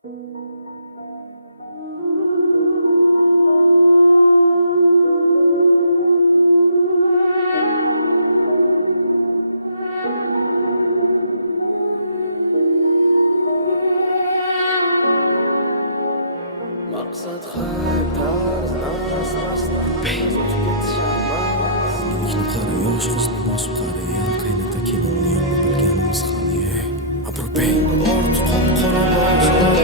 Maqsad hayb tarz nas Yigitni qara, yosh qizni bosib qara, yer qaynota kelinni yomon bilganimiz hali. Abrurbey orti qop-qora bozor,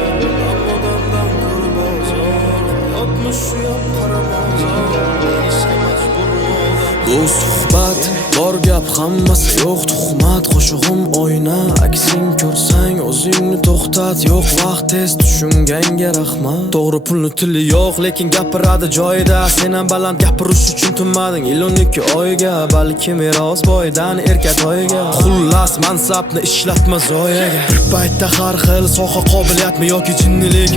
odamdan ko'ra bozor, hayotmish shu yoq qara bozor, deyishga majburman. Bu suhbat bor gap, hammasi yo'q tuhmat, qo'shig'im oyna, aksing ko'rsang o'zingni to'xtat, yo'q vaqt tez tushunganga rahmat. To'g'ri pulni tili yo'q, lekin gapiradi joyida. Sen ham baland gapirish uchun tinmading 12 oyga, balki meros boydan erkatoyga. Xullas mansabni ishlatma zoyaga. Bir paytda har xil soha qobiliyatmi yoki jinnilik,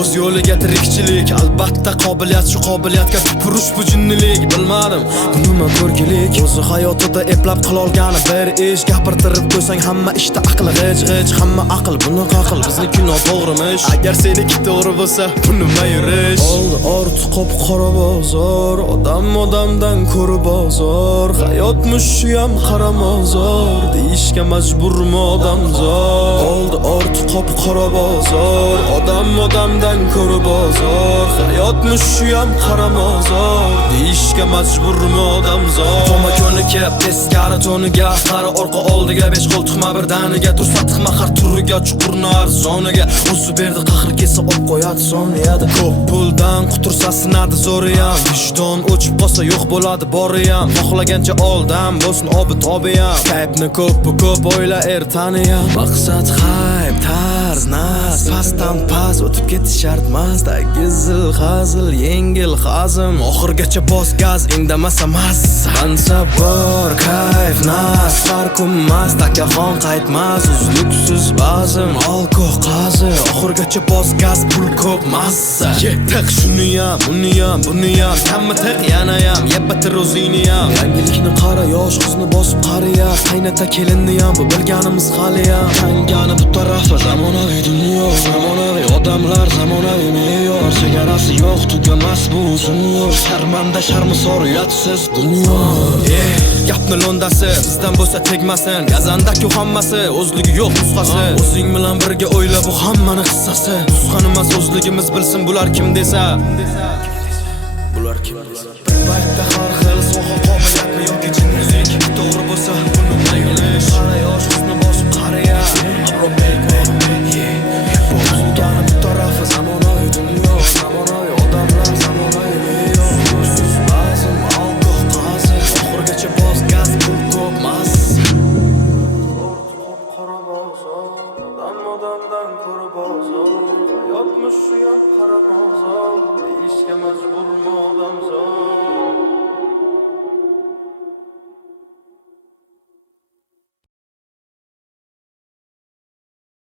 o'z yo'liga tirikchilik. Albatta qobiliyat, shu qobiliyatga tupurish bu jinnilik. Bilmadim bu nima ko'rgilik, o'zi hayotida eplab qilolgani bir ish. Gapirtirib qo'ysang hamma ishda aqli g'ij, hamma aql bunaqa aql, bizniki noto'g'rimish. Agar seniki to'g'ri bo'lsa bu nima yurish? Oldi orti qop-qora bozor, odamdan ko'ra bozor, hayotmish shu ham qara mozor, deyishga majburmi odamzod. Oldi orti qop-qora bozor, odamdan ko'ra bozor, hayotmish shu ham qara mozor, deyishga majburmi odamzod. Qoma ko'nikib teskari to'niga, qari orqa oldiga, 5 qo'ltiqma birdaniga, tursatqma har turiga, chuqurni arzoniga. O'zi berdi qahr kelsa op qo'yadi soniyada. Ko'p puldan qutursa sinadi zo'riyam, vijdon o'chib qolsa yo'q bo'ladi boriyam. Xohlagancha oldam bo'lsin obi tobiyam, qaybni ko'p o'yla ertaniyam. Maqsad hayb tarz nas, pastdan pas o'tib ketish shart emas. Tagizil hazil yengil hazm, oxirgacha bos gaz, indamasa massa. Mansab bor kayf nas, farqummas, takaxon qaytmas, uzluksiz bazm, alkoh qazi, oxirgacha bos gaz, pul ko'p massa. Tiq shuniyam, buniyam, buniyam, hamma tiq yanayam, yeb bitir o'ziniyam. Yangilikni qara, yosh qizni bosib qariya, qaynota kelinni ham bu bilganimiz haliyam. Tangani bu tarafi zamonaviy dunyo, zamonaviy odamlar, zamonaviy me'yor, chegarasi yo'q, tugamas bu uzun yo'l. Sharmanda sharmisor uyatsiz dunyo. Gapni londasi bizdan bo'lsa tegmasin, gazandaku hammasi o'zligi yo'q nusxasi. O'zing bilan birga o'yla, bu hammani qissasi. Nusxani emas o'zligimiz bilsin bular kim desa. Bular kim desa. Bir paytda har xil soha qobiliyatmi yoki jinnilik, to'g'ri bo'lsa buni maylish. Qara yosh qizni bosib qariya, Abrurbey bo'lgan bu tarafi zamonaviy dunyo, zamonaviy odamlar, zamonaviy me'yor, usiz bazm, alkoh qazi, oxirgacha bos gaz, pul ko'p massa. Qora bozor, odamdan ko'ra bozor, hayotmish shu ham qara mozor, deyishga majburmi odamzod.